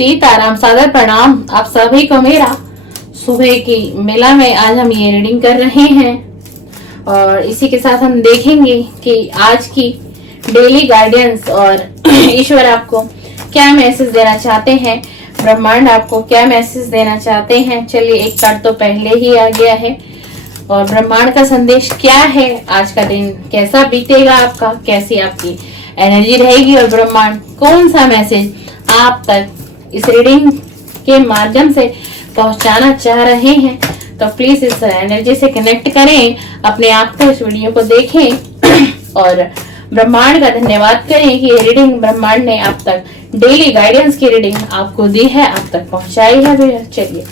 सीताराम, सादर प्रणाम आप सभी को मेरा। सुबह की मेला में आज हम ये रीडिंग कर रहे हैं और इसी के साथ हम देखेंगे कि आज की डेली गाइडेंस और ईश्वर आपको क्या मैसेज देना चाहते हैं, ब्रह्मांड आपको क्या मैसेज देना चाहते हैं। चलिए, एक कार्ड तो पहले ही आ गया है और ब्रह्मांड का संदेश क्या है, आज का दिन कैसा बीतेगा आपका, कैसी आपकी एनर्जी रहेगी और ब्रह्मांड कौन सा मैसेज आप तक इस रीडिंग के माध्यम से पहुंचाना चाह रहे हैं। तो प्लीज इस एनर्जी से कनेक्ट करें, अपने आप को इस वीडियो को देखें और ब्रह्मांड का धन्यवाद करें कि ये रीडिंग ब्रह्मांड ने आप तक डेली गाइडेंस की रीडिंग आपको दी है, आप तक पहुंचाई है। चलिए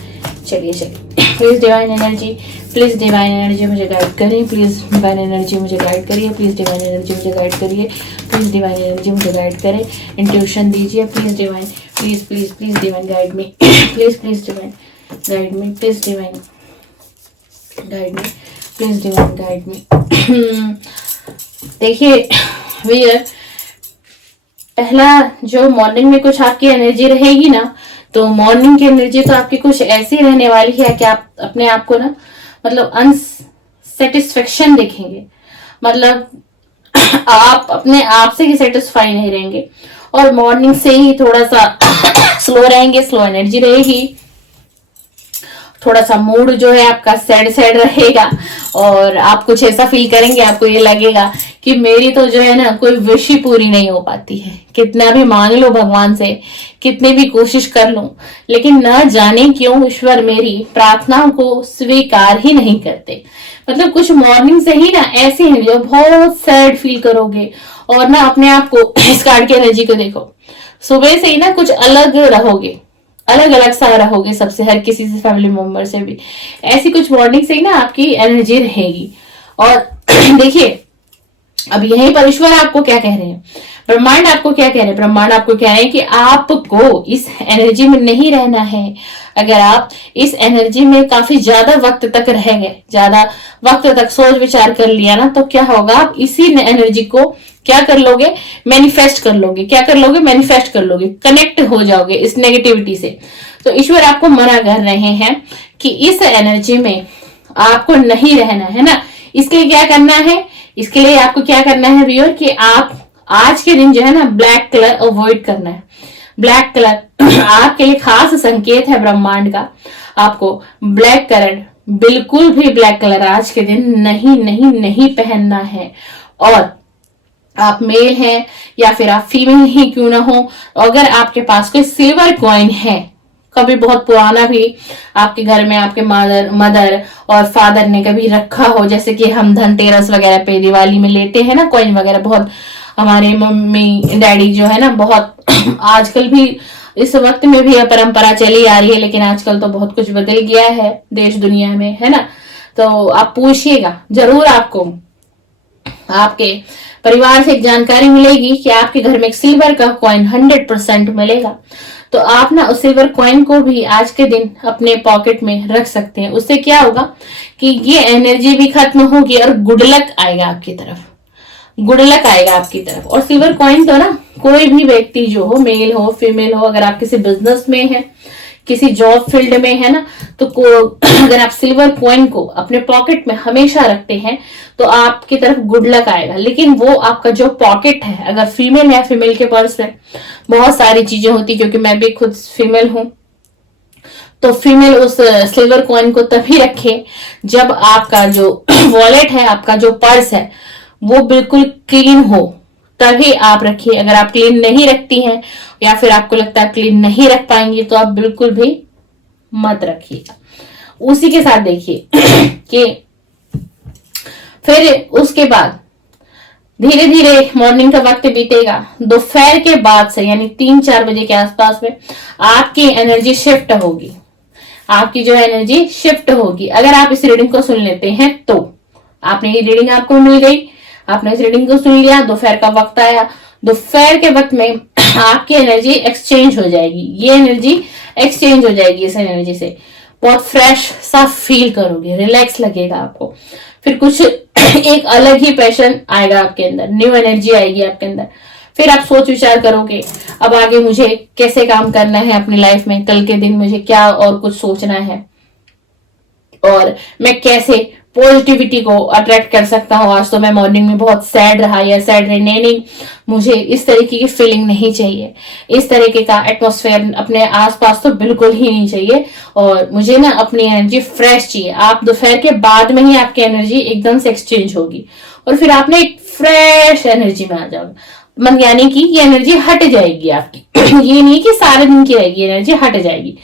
चलिए चलिए, please divine energy, please divine energy मुझे गाइड करें, प्लीज डिवाइन एनर्जी मुझे गाइड करिए, प्लीज डिवाइन एनर्जी मुझे गाइड करिए, प्लीज डिवाइन एनर्जी मुझे गाइड करें, इंट्यूशन दीजिए please divine, please please please divine guide me, please please divine guide me, please divine guide me, please divine guide me. देखिए भैया, पहला जो मॉर्निंग में कुछ आपकी एनर्जी रहेगी ना, तो मॉर्निंग की एनर्जी तो आपकी कुछ ऐसी रहने वाली है कि आप अपने आप को ना मतलब अनसेटिस्फेक्शन देखेंगे, मतलब आप अपने आप से ही सेटिस्फाई नहीं रहेंगे और मॉर्निंग से ही थोड़ा सा स्लो रहेंगे, स्लो एनर्जी रहेगी, थोड़ा सा मूड जो है आपका सैड सैड रहेगा और आप कुछ ऐसा फील करेंगे, आपको ये लगेगा कि मेरी तो जो है ना कोई विश ही पूरी नहीं हो पाती है, कितना भी मांग लो भगवान से, कितनी भी कोशिश कर लूं, लेकिन न जाने क्यों ईश्वर मेरी प्रार्थनाओं को स्वीकार ही नहीं करते। मतलब कुछ मॉर्निंग से ही ना ऐसे हैं जो बहुत सैड फील करोगे और ना अपने आप को इस कार्ड की एनर्जी को देखो, सुबह से ही ना कुछ अलग रहोगे, अलग अलग सा रहोगे सबसे, हर किसी से, फैमिली मेंबर से भी, ऐसी कुछ मॉर्निंग से ही ना आपकी एनर्जी रहेगी। और देखिए अब यहीं पर ईश्वर आपको क्या कह रहे हैं, ब्रह्मांड आपको क्या कह रहे हैं, ब्रह्मांड आपको कह रहे हैं कि आपको इस एनर्जी में नहीं रहना है। अगर आप इस एनर्जी में काफी ज्यादा वक्त तक रह गए, ज्यादा वक्त तक सोच विचार कर लिया ना, तो क्या होगा, आप इसी एनर्जी को क्या कर लोगे, मैनिफेस्ट कर लोगे, क्या कर लोगे, मैनिफेस्ट कर लोगे, कनेक्ट हो जाओगे इस नेगेटिविटी से। तो ईश्वर आपको मना कर रहे हैं कि इस एनर्जी में आपको नहीं रहना है ना। इसके लिए क्या करना है, इसके लिए आपको क्या करना है व्यूअर, कि आप आज के दिन जो है ना ब्लैक कलर अवॉइड करना है। ब्लैक कलर आपके लिए खास संकेत है ब्रह्मांड का, आपको ब्लैक कलर, बिल्कुल भी ब्लैक कलर आज के दिन नहीं नहीं नहीं पहनना है। और आप मेल हैं या फिर आप फीमेल ही क्यों ना हो, अगर आपके पास कोई सिल्वर कॉइन है, कभी बहुत पुराना भी आपके घर में आपके मदर और फादर ने कभी रखा हो, जैसे कि हम धनतेरस वगैरह पे दिवाली में लेते हैं ना कॉइन वगैरह, बहुत हमारे मम्मी डैडी जो है ना बहुत आजकल भी इस वक्त में भी परंपरा चली आ रही है, लेकिन आजकल तो बहुत कुछ बदल गया है देश दुनिया में, है ना। तो आप पूछिएगा जरूर, आपको आपके परिवार से एक जानकारी मिलेगी कि आपके घर में एक सिल्वर का कॉइन 100% मिलेगा। तो आप ना उस सिल्वर कॉइन को भी आज के दिन अपने पॉकेट में रख सकते हैं। उससे क्या होगा कि ये एनर्जी भी खत्म होगी और गुड लक आएगा आपकी तरफ, गुड लक आएगा आपकी तरफ। और सिल्वर कॉइन तो ना कोई भी व्यक्ति जो हो, मेल हो फीमेल हो, अगर आप किसी बिजनेस में है, किसी जॉब फील्ड में है ना, तो अगर आप सिल्वर कॉइन को अपने पॉकेट में हमेशा रखते हैं तो आपकी तरफ गुड लक आएगा। लेकिन वो आपका जो पॉकेट है, अगर फीमेल या फीमेल के पर्स में बहुत सारी चीजें होती, क्योंकि मैं भी खुद फीमेल हूं, तो फीमेल उस सिल्वर कॉइन को तभी रखे जब आपका जो वॉलेट है, आपका जो पर्स है, वो बिल्कुल क्लीन हो, तभी आप रखिए। अगर आप क्लीन नहीं रखती हैं या फिर आपको लगता है क्लीन नहीं रख पाएंगी, तो आप बिल्कुल भी मत रखिएगा। उसी के साथ देखिए कि फिर उसके बाद धीरे धीरे मॉर्निंग का वक्त बीतेगा, दोपहर के बाद से यानी 3-4 बजे के आसपास में आपकी एनर्जी शिफ्ट होगी, आपकी जो एनर्जी शिफ्ट होगी। अगर आप इस रीडिंग को सुन लेते हैं तो आपने ये रीडिंग आपको मिल गई, आपने इस रीडिंग को सुन लिया, दोपहर का वक्त आया, दोपहर के वक्त में आपकी एनर्जी एक्सचेंज हो जाएगी, ये एनर्जी एक्सचेंज हो जाएगी इस एनर्जी से, बहुत फ्रेश सा फील करोगे, रिलैक्स लगेगा आपको, फिर कुछ एक अलग ही पैशन आएगा आपके अंदर, न्यू एनर्जी आएगी आपके अंदर, फिर आप सोच विचार करोगे अब आगे मुझे कैसे काम करना है अपनी लाइफ में, कल के दिन मुझे क्या और कुछ सोचना है और मैं कैसे पॉजिटिविटी को अट्रैक्ट कर सकता हूँ। आज तो मैं मॉर्निंग में बहुत सैड रहा या सैड रही, नहीं, मुझे इस तरीके की फीलिंग नहीं चाहिए, इस तरीके का एटमॉस्फेयर अपने आसपास तो बिल्कुल ही नहीं चाहिए और मुझे ना अपनी एनर्जी फ्रेश चाहिए। आप दोपहर के बाद में ही आपकी एनर्जी एकदम से एक्सचेंज होगी और फिर आप ना एक फ्रेश एनर्जी में आ जाओगे। मन यानी कि ये एनर्जी हट जाएगी आपकी ये नहीं कि सारे दिन की रहेगी, एनर्जी हट जाएगी।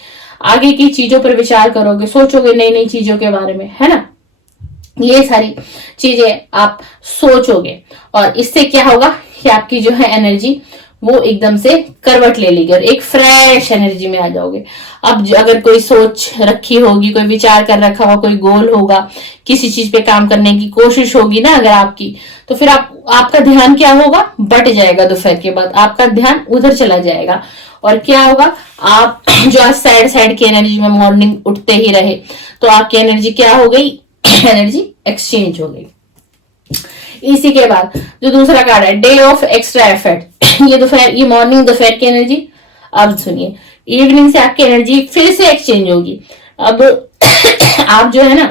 आगे की चीजों पर विचार करोगे, सोचोगे नई नई चीजों के बारे में, है ना, ये सारी चीजें आप सोचोगे और इससे क्या होगा कि आपकी जो है एनर्जी वो एकदम से करवट ले लेगी और एक फ्रेश एनर्जी में आ जाओगे। अब अगर कोई सोच रखी होगी, कोई विचार कर रखा होगा, कोई गोल होगा, किसी चीज पे काम करने की कोशिश होगी ना अगर आपकी, तो फिर आपका ध्यान क्या होगा, बट जाएगा। दोपहर के बाद आपका ध्यान उधर चला जाएगा और क्या होगा, आप जो आज सैड की एनर्जी में मॉर्निंग उठते ही रहे तो आपकी एनर्जी क्या हो गई, एनर्जी एक्सचेंज हो गई। इसी के बाद जो दूसरा कार्ड है डे ऑफ एक्स्ट्रा एफर्ट ये मॉर्निंग दोपहर की एनर्जी। अब सुनिए, इवनिंग से आपकी एनर्जी फिर से एक्सचेंज होगी। अब आप जो है ना,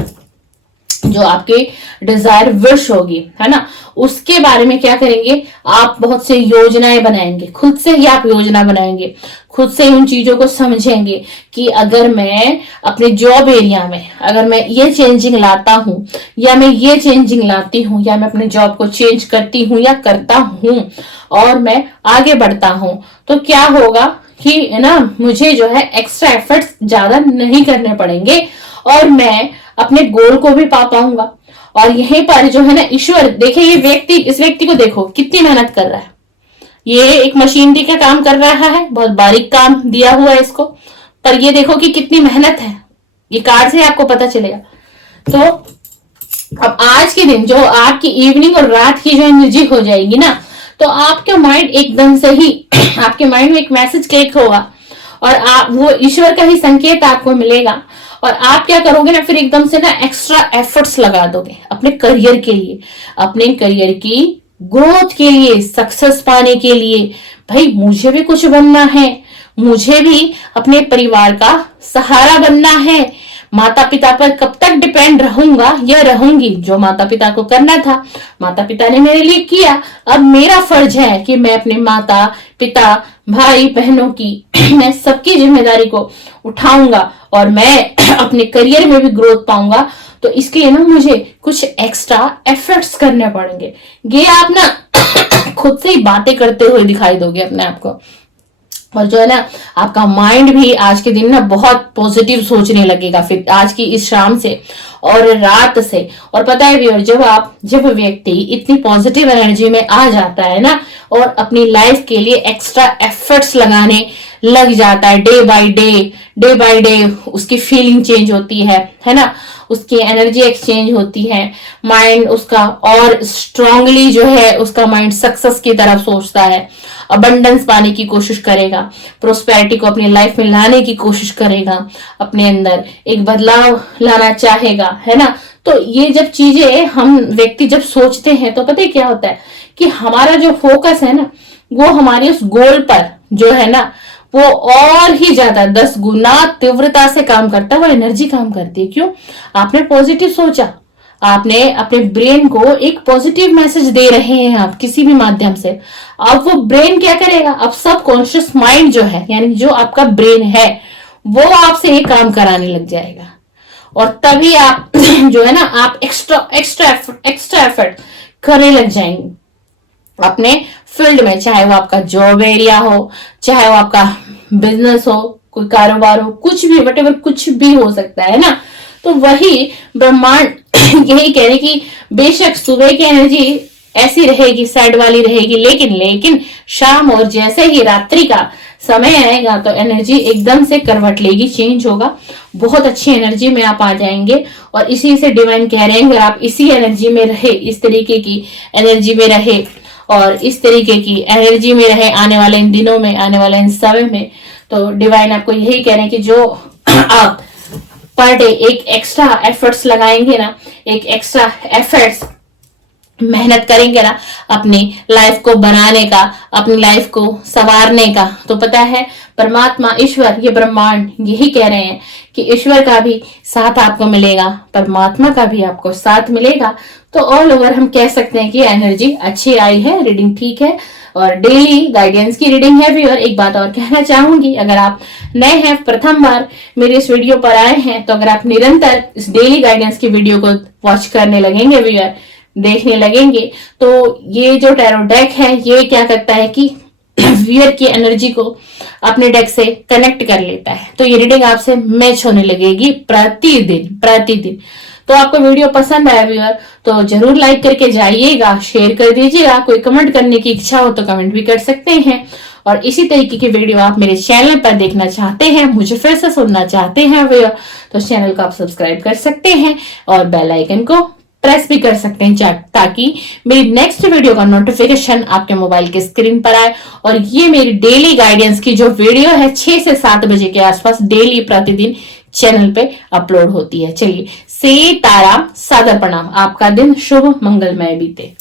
जो आपके डिजायर विश होगी, है ना, उसके बारे में क्या करेंगे, आप बहुत से योजनाएं बनाएंगे, खुद से ही आप योजना बनाएंगे, खुद से ही उन चीजों को समझेंगे कि अगर मैं अपने जॉब एरिया में अगर मैं ये चेंजिंग लाता हूं या मैं ये चेंजिंग लाती हूं या मैं अपने जॉब को चेंज करती हूं या करता हूं और मैं आगे बढ़ता हूं तो क्या होगा कि ना मुझे जो है एक्स्ट्रा एफर्ट्स ज्यादा नहीं करने पड़ेंगे और मैं अपने गोल को भी पा पाऊंगा। और यहीं पर जो है ना ईश्वर, देखिए ये व्यक्ति, इस व्यक्ति को देखो कितनी मेहनत कर रहा है, ये एक मशीनरी का काम कर रहा है, बहुत बारीक काम दिया हुआ है इसको, पर ये देखो कि कितनी मेहनत है, ये कार्ड से आपको पता चलेगा। तो अब आज के दिन जो आपकी इवनिंग और रात की जो एनर्जी हो जाएगी ना, तो आपके माइंड एकदम से ही आपके माइंड में एक मैसेज क्लिक होगा और आप वो ईश्वर का ही संकेत आपको मिलेगा और आप क्या करोगे ना, फिर एकदम से ना एक्स्ट्रा एफर्ट्स लगा दोगे अपने करियर के लिए, अपने करियर की ग्रोथ के लिए, सक्सेस पाने के लिए। भाई मुझे भी कुछ बनना है, मुझे भी अपने परिवार का सहारा बनना है, माता पिता पर कब तक डिपेंड रहूंगा या रहूंगी, जो माता पिता को करना था माता पिता ने मेरे लिए किया, अब मेरा फर्ज है कि मैं अपने माता पिता भाई बहनों की मैं सबकी जिम्मेदारी को उठाऊंगा और मैं अपने करियर में भी ग्रोथ पाऊंगा। तो इसके लिए ना मुझे कुछ एक्स्ट्रा एफर्ट्स करने पड़ेंगे। ये आप ना खुद से ही बातें करते हुए दिखाई दोगे अपने आप को और जो है ना आपका माइंड भी आज के दिन ना बहुत पॉजिटिव सोचने लगेगा फिर आज की इस शाम से और रात से। और पता है भी, जब व्यक्ति इतनी पॉजिटिव एनर्जी में आ जाता है ना और अपनी लाइफ के लिए एक्स्ट्रा एफर्ट्स लगाने लग जाता है, डे बाय डे उसकी फीलिंग चेंज होती है ना, उसकी एनर्जी एक्सचेंज होती है, माइंड उसका और स्ट्रांगली जो है उसका माइंड सक्सेस की तरफ सोचता है, अबंडेंस पाने की कोशिश करेगा, प्रोस्पेरिटी को अपनी लाइफ में लाने की कोशिश करेगा, अपने अंदर एक बदलाव लाना चाहेगा, है ना। तो ये जब चीजें हम व्यक्ति जब सोचते हैं तो पता है क्या होता है कि हमारा जो फोकस है ना वो हमारे उस गोल पर जो है ना वो और ही ज्यादा 10 गुना तीव्रता से काम करता है, वो एनर्जी काम करती है। क्यों? आपने पॉजिटिव सोचा, आपने अपने ब्रेन को एक पॉजिटिव मैसेज दे रहे हैं आप किसी भी माध्यम से। अब वो ब्रेन क्या करेगा, अब सबकॉन्शियस माइंड जो है यानी जो आपका ब्रेन है वो आपसे ये काम कराने लग जाएगा और तभी आप जो है ना आप एक्स्ट्रा एफर्ट करने लग जाएंगे अपने फील्ड में, चाहे वो आपका जॉब एरिया हो, चाहे वो आपका बिजनेस हो, कोई कारोबार हो, कुछ भी वटेवर कुछ भी हो सकता है ना। तो वही ब्रह्मांड यही कह रहे कि बेशक सुबह की एनर्जी ऐसी रहेगी, सैड वाली रहेगी, लेकिन शाम और जैसे ही रात्रि का समय आएगा तो एनर्जी एकदम से करवट लेगी, चेंज होगा, बहुत अच्छी एनर्जी में आप आ जाएंगे। और इसी से डिवाइन कह रहे हैं अगर आप इसी एनर्जी में रहे, इस तरीके की एनर्जी में रहे और इस तरीके की एनर्जी में रहे आने वाले इन दिनों में, आने वाले इन समय में, तो डिवाइन आपको यही कह रहे हैं कि जो आप पर डे एक एक्स्ट्रा एफर्ट्स लगाएंगे ना, एक एक्स्ट्रा एफर्ट्स मेहनत करेंगे ना अपनी लाइफ को बनाने का, अपनी लाइफ को संवारने का, तो पता है परमात्मा, ईश्वर, ये ब्रह्मांड यही कह रहे हैं कि ईश्वर का भी साथ आपको मिलेगा, परमात्मा का भी आपको साथ मिलेगा। तो ऑल ओवर हम कह सकते हैं कि एनर्जी अच्छी आई है, रीडिंग ठीक है और डेली गाइडेंस की रीडिंग है भी। और एक बात और कहना चाहूंगी, अगर आप नए हैं, प्रथम बार मेरे इस वीडियो पर आए हैं, तो अगर आप निरंतर इस डेली गाइडेंस की वीडियो को वॉच करने लगेंगे, व्यूअर देखने लगेंगे, तो ये जो टैरो डेक है ये क्या करता है कि व्यूअर की एनर्जी को अपने डेक से कनेक्ट कर लेता है। तो ये रीडिंग आपसे मैच होने लगेगी प्रतिदिन। तो आपको वीडियो पसंद आया व्यूअर तो जरूर लाइक करके जाइएगा, शेयर कर दीजिएगा। कोई कमेंट करने की इच्छा हो तो कमेंट भी कर सकते हैं। और इसी तरीके की वीडियो आप मेरे चैनल पर देखना चाहते हैं, मुझे फिर से सुनना चाहते हैं व्यूअर, तो चैनल को आप सब्सक्राइब कर सकते हैं और बेल आइकन को प्रेस भी कर सकते हैं ताकि मेरी नेक्स्ट वीडियो का नोटिफिकेशन आपके मोबाइल के स्क्रीन पर आए। और ये मेरी डेली गाइडेंस की जो वीडियो है 6 से 7 बजे के आसपास डेली प्रतिदिन चैनल पे अपलोड होती है। चलिए, सीताराम, सादर प्रणाम, आपका दिन शुभ मंगलमय बीते।